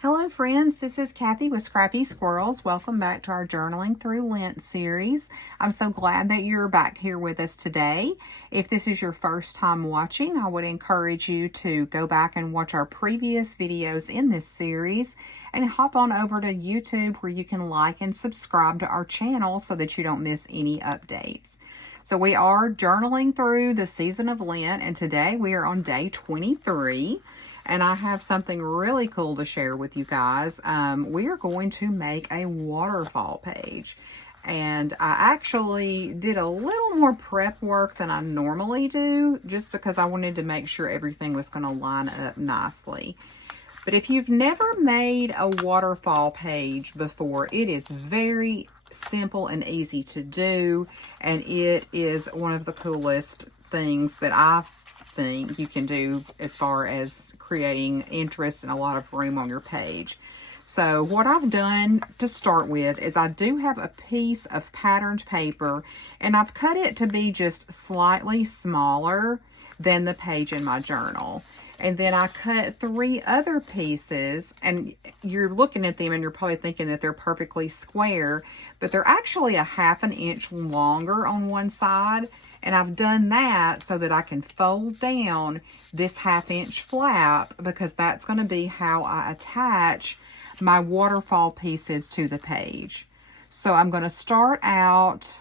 Hello friends, this is Kathy with Scrappy Squirrels. Welcome back to our Journaling Through Lent series. I'm so glad that you're back here with us today. If this is your first time watching, I would encourage you to go back and watch our previous videos in this series and hop on over to YouTube where you can like and subscribe to our channel so that you don't miss any updates. So we are journaling through the season of Lent, and today we are on day 23. And I have something really cool to share with you guys. We are going to make a waterfall page. And I actually did a little more prep work than I normally do, just because I wanted to make sure everything was going to line up nicely. But if you've never made a waterfall page before, it is very simple and easy to do. And it is one of the coolest things that I think you can do as far as creating interest and a lot of room on your page. So what I've done to start with is I do have a piece of patterned paper, and I've cut it to be just slightly smaller than the page in my journal. And then I cut 3 other pieces, and you're looking at them and you're probably thinking that they're perfectly square, but they're actually a 1/2 inch longer on one side. And I've done that so that I can fold down this 1/2 inch flap, because that's going to be how I attach my waterfall pieces to the page. So I'm going to start out,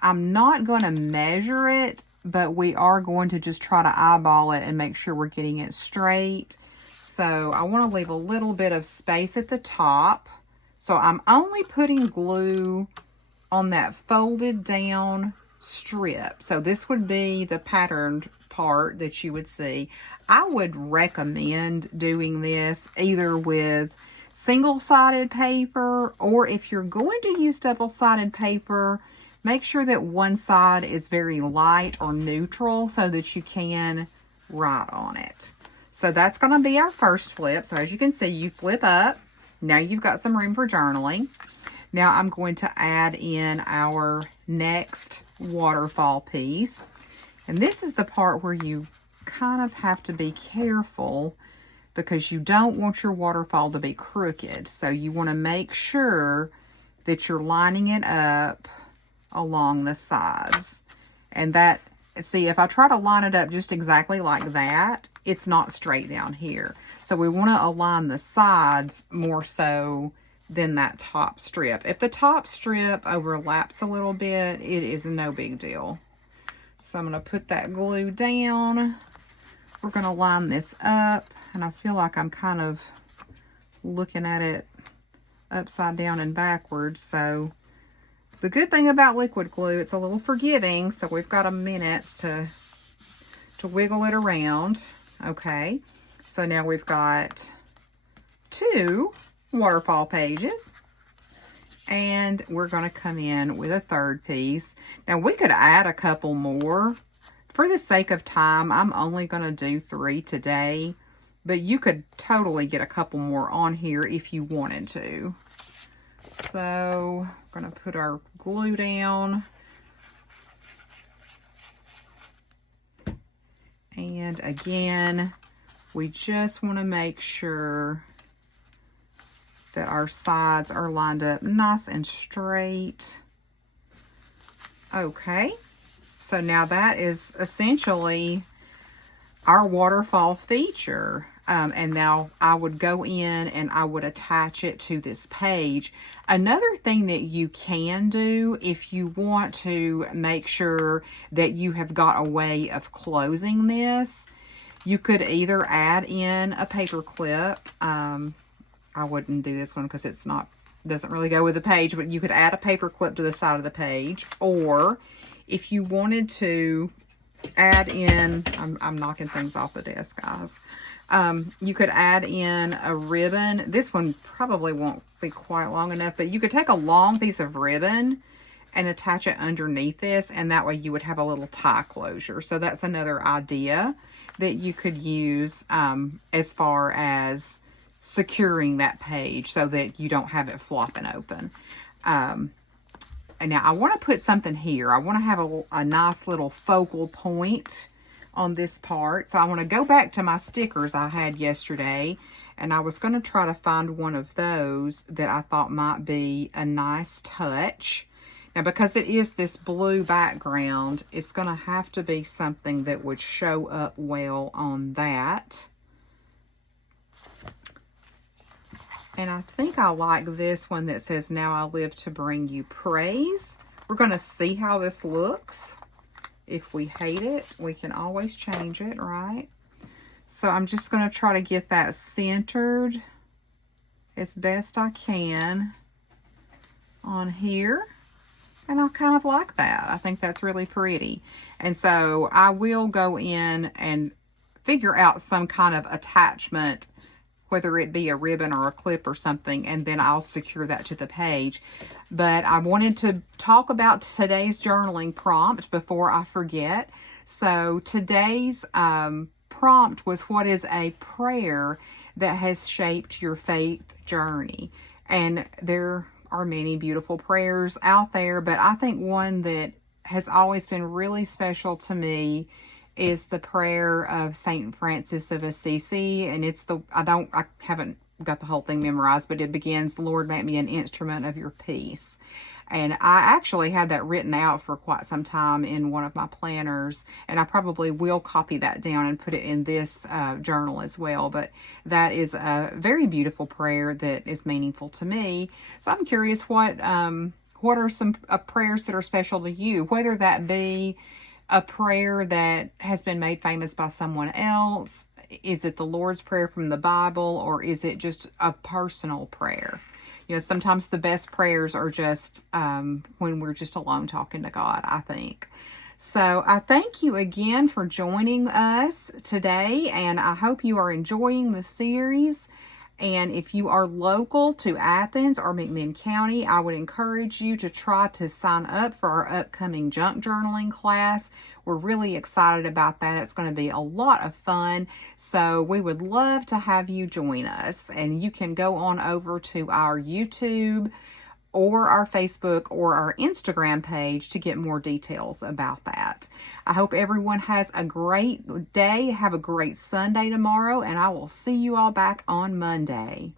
I'm not going to measure it, but we are going to just try to eyeball it and make sure we're getting it straight. So I want to leave a little bit of space at the top. So I'm only putting glue on that folded down strip. So this would be the patterned part that you would see. I would recommend doing this either with single-sided paper, or if you're going to use double-sided paper, make sure that one side is very light or neutral so that you can write on it. So that's going to be our first flip. So as you can see, you flip up. Now you've got some room for journaling. Now I'm going to add in our next waterfall piece. And this is the part where you kind of have to be careful, because you don't want your waterfall to be crooked. So you want to make sure that you're lining it up along the sides. And that, see, if I try to line it up just exactly like that, it's not straight down here. So we want to align the sides more so than that top strip. If the top strip overlaps a little bit, it is no big deal. So I'm going to put that glue down. We're going to line this up, and I feel like I'm kind of looking at it upside down and backwards. So the good thing about liquid glue, it's a little forgiving, so we've got a minute to wiggle it around. Okay, so now we've got 2 waterfall pages, and we're going to come in with a 3rd piece. Now we could add a couple more. For the sake of time, I'm only going to do 3 today, but you could totally get a couple more on here if you wanted to. So we're going to put our glue down, and again, we just want to make sure that our sides are lined up nice and straight. Okay, so now that is essentially our waterfall feature. And now I would go in and I would attach it to this page. Another thing that you can do if you want to make sure that you have got a way of closing this, you could either add in a paper clip. I wouldn't do this one because it's not, doesn't really go with the page, but you could add a paper clip to the side of the page. Or if you wanted to add in, I'm knocking things off the desk, guys. You could add in a ribbon. This one probably won't be quite long enough, but you could take a long piece of ribbon and attach it underneath this, and that way you would have a little tie closure. So that's another idea that you could use as far as securing that page so that you don't have it flopping open. And now I want to put something here. I want to have a nice little focal point on this part. So I want to go back to my stickers I had yesterday, And I was going to try to find one of those that I thought might be a nice touch. Now, because it is this blue background, it's going to have to be something that would show up well on that. And I think I like this one that says, "Now I live to bring you praise." We're going to see how this looks. If we hate it, we can always change it, right? So I'm just going to try to get that centered as best I can on here. And I kind of like that. I think that's really pretty. And so I will go in and figure out some kind of attachment, whether it be a ribbon or a clip or something, and then I'll secure that to the page. But I wanted to talk about today's journaling prompt before I forget. So today's prompt was, what is a prayer that has shaped your faith journey? And there are many beautiful prayers out there, but I think one that has always been really special to me is the prayer of Saint Francis of Assisi. And it's I haven't got the whole thing memorized, but it begins, "Lord, make me an instrument of your peace." And I actually had that written out for quite some time in one of my planners, and I probably will copy that down and put it in this journal as well. But that is a very beautiful prayer that is meaningful to me. So I'm curious, what are some prayers that are special to you, whether that be a prayer that has been made famous by someone else? Is it the Lord's Prayer from the Bible, or is it just a personal prayer? You know, sometimes the best prayers are just when we're just alone talking to God, I think. So I thank you again for joining us today, and I hope you are enjoying the series. And if you are local to Athens or McMinn County, I would encourage you to try to sign up for our upcoming junk journaling class. We're really excited about that. It's going to be a lot of fun. So we would love to have you join us. And you can go on over to our YouTube or our Facebook or our Instagram page to get more details about that. I hope everyone has a great day. Have a great Sunday tomorrow, and I will see you all back on Monday.